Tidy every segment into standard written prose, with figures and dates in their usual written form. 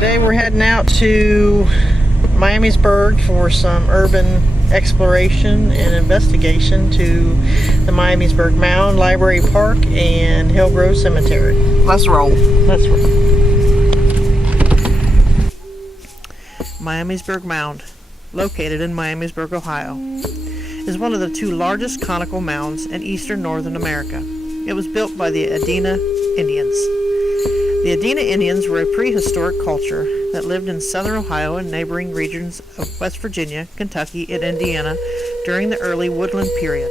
Today we're heading out to Miamisburg for some urban exploration and investigation to the Miamisburg Mound, Library Park, and Hillgrove Cemetery. Let's roll. Let's roll. Miamisburg Mound, located in Miamisburg, Ohio, is one of the two largest conical mounds in eastern Northern America. It was built by the Adena Indians. The Adena Indians were a prehistoric culture that lived in southern Ohio and neighboring regions of West Virginia, Kentucky, and Indiana during the early woodland period.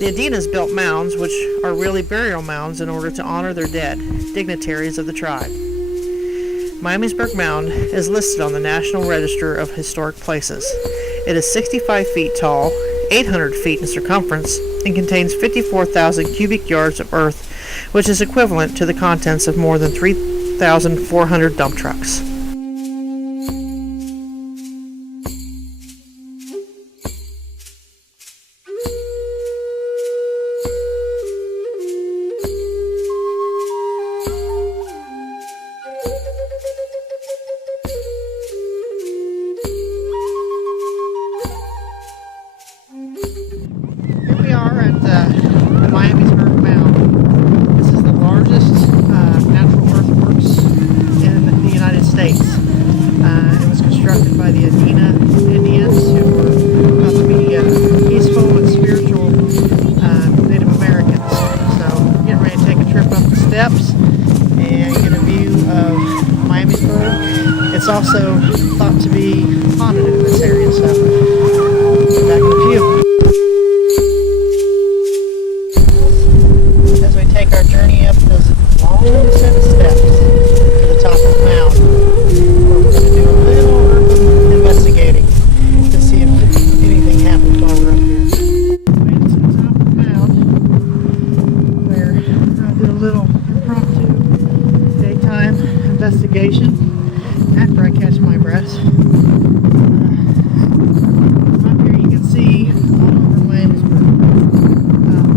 The Adenas built mounds, which are really burial mounds, in order to honor their dead, dignitaries of the tribe. Miamisburg Mound is listed on the National Register of Historic Places. It is 65 feet tall, 800 feet in circumference, and contains 54,000 cubic yards of earth, which is equivalent to the contents of more than 3,400 dump trucks. Here we are at the Miamisburg Mound. This is the largest natural earthworks in the United States. It was constructed by the Adena Indians, who were thought to be peaceful and spiritual Native Americans. So, getting ready to take a trip up the steps and get a view of Miamisburg. It's also thought to be haunted in this area, so back in a few. As we take our journey up this long set of steps to the top of the mound, we're going to do a little urban investigating to see if anything happens while we're up here. Made it to the top of the mound, where I did a little impromptu daytime investigation after I catch my breath. Up here you can see all over Miamisburg.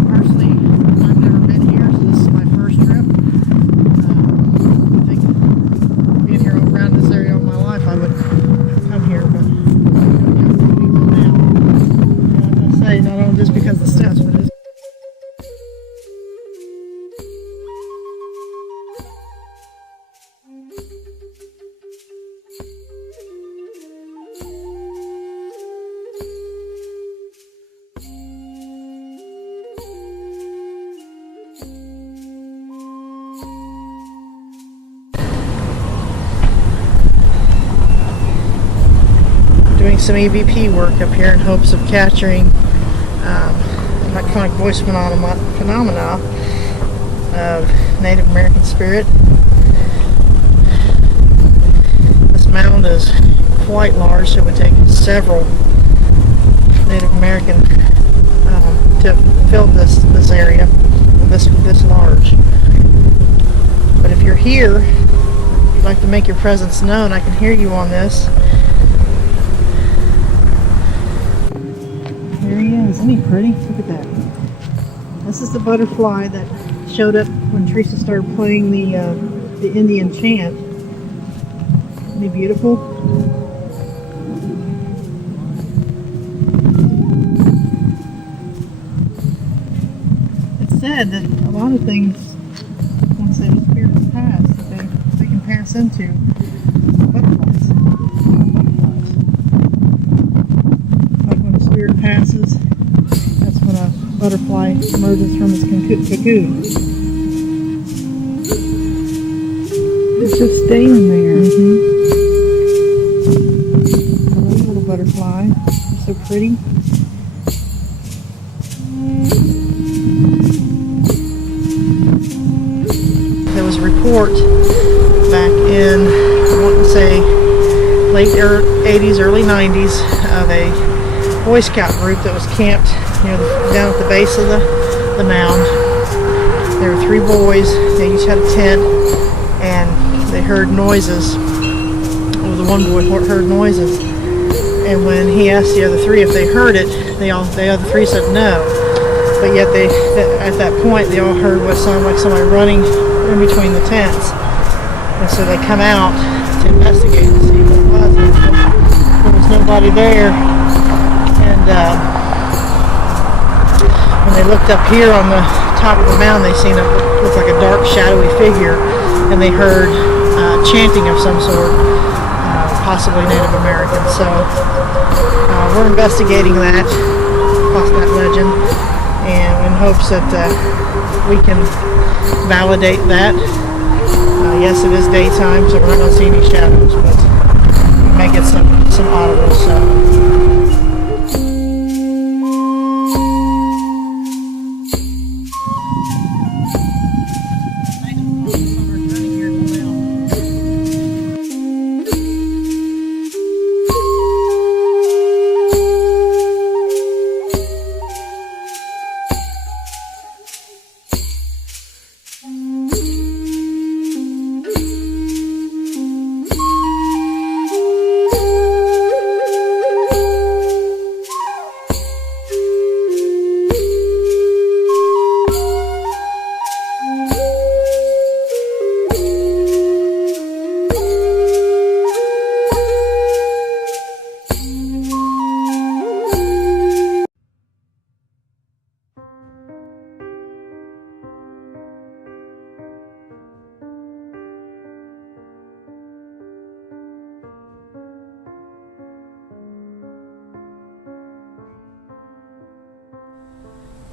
Personally, I've never been here, so this is my first trip. I think being here around this area all my life, I would come here, but I don't have to do now. I'm going to say, not only just because of the steps, but it's doing some EVP work up here in hopes of capturing electronic voice phenomena of Native American spirit. This mound is quite large, so it would take several Native American to fill this area, this large. But if you're here, if you'd like to make your presence known, I can hear you on this. There he is. Isn't he pretty? Look at that. This is the butterfly that showed up when Teresa started playing the Indian chant. Isn't he beautiful? It's said that a lot of things, once those spirits pass, that they can pass into butterflies. Like when a spirit passes, that's when a butterfly emerges from its cocoon. It's just staying there. Hello, little butterfly. You're so pretty. There was a report back in, I want to say, late 80s, early 90s, of a Boy Scout group that was camped down at the base of the mound. There were 3 boys. They each had a tent, and they heard noises. Well, the one boy heard noises, and when he asked the other 3 if they heard it, the other 3 said no. But yet at that point they all heard what sounded like somebody running in between the tents. And so they come out to investigate and see what it was. There was nobody there. And when they looked up here on the top of the mound, they seen it looked like a dark, shadowy figure, and they heard chanting of some sort, possibly Native American. So we're investigating that legend, and in hopes that we can validate that. Yes, it is daytime, so we're not going to see any shadows, but we may get some audible. So.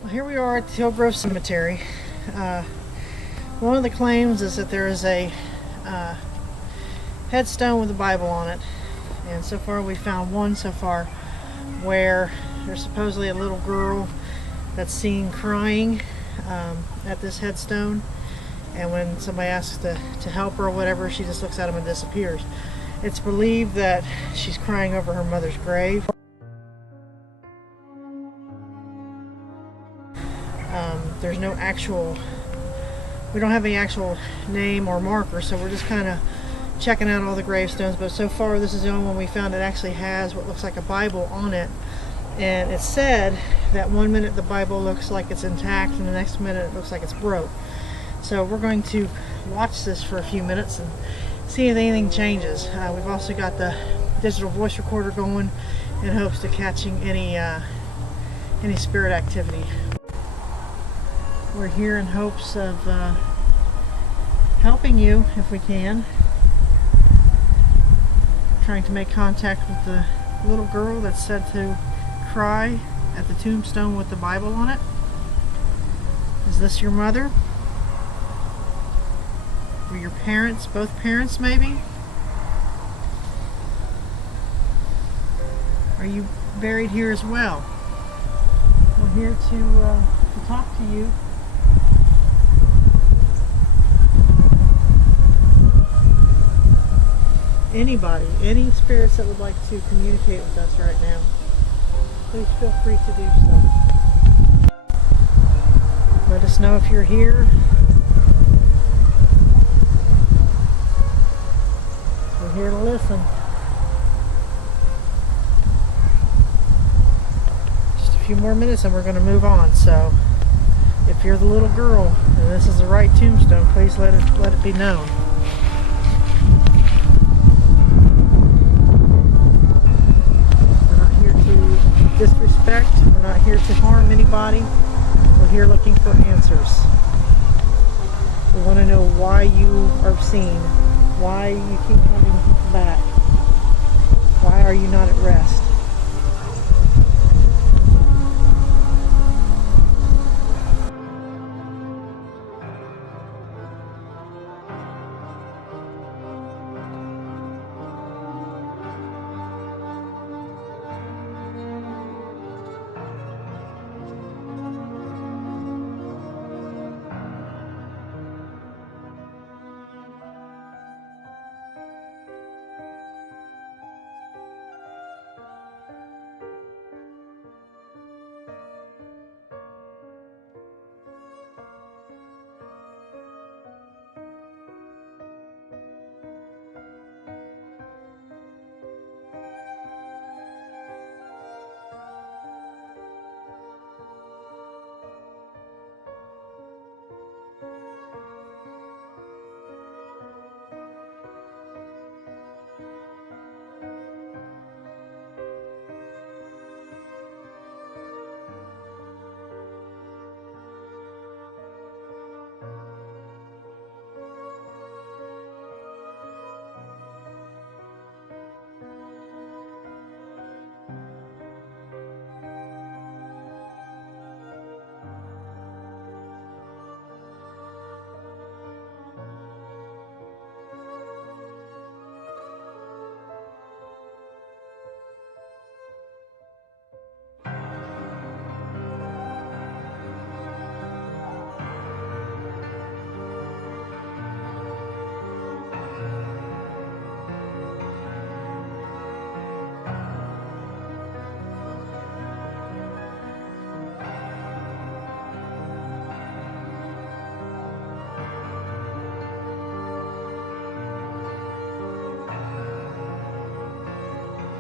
Well, here we are at the Hill Grove Cemetery. One of the claims is that there is a headstone with a Bible on it, and so far we found one so far where there's supposedly a little girl that's seen crying at this headstone, and when somebody asks to help her or whatever, she just looks at them and disappears. It's believed that she's crying over her mother's grave. There's no actual, we don't have any actual name or marker, so we're just kind of checking out all the gravestones, but so far this is the only one we found that actually has what looks like a Bible on it. And it's said that one minute the Bible looks like it's intact and the next minute it looks like it's broke. So we're going to watch this for a few minutes and see if anything changes. We've also got the digital voice recorder going in hopes of catching any spirit activity. We're here in hopes of helping you if we can. Trying to make contact with the little girl that's said to cry at the tombstone with the Bible on it. Is this your mother? Or your parents? Both parents maybe? Are you buried here as well? We're here to talk to you. Anybody, any spirits that would like to communicate with us right now, please feel free to do so. Let us know if you're here. We're here to listen. Just a few more minutes and we're going to move on. So if you're the little girl and this is the right tombstone, please let it be known. Disrespect. We're not here to harm anybody. We're here looking for answers. We want to know why you are seen, why you keep coming back, why are you not at rest.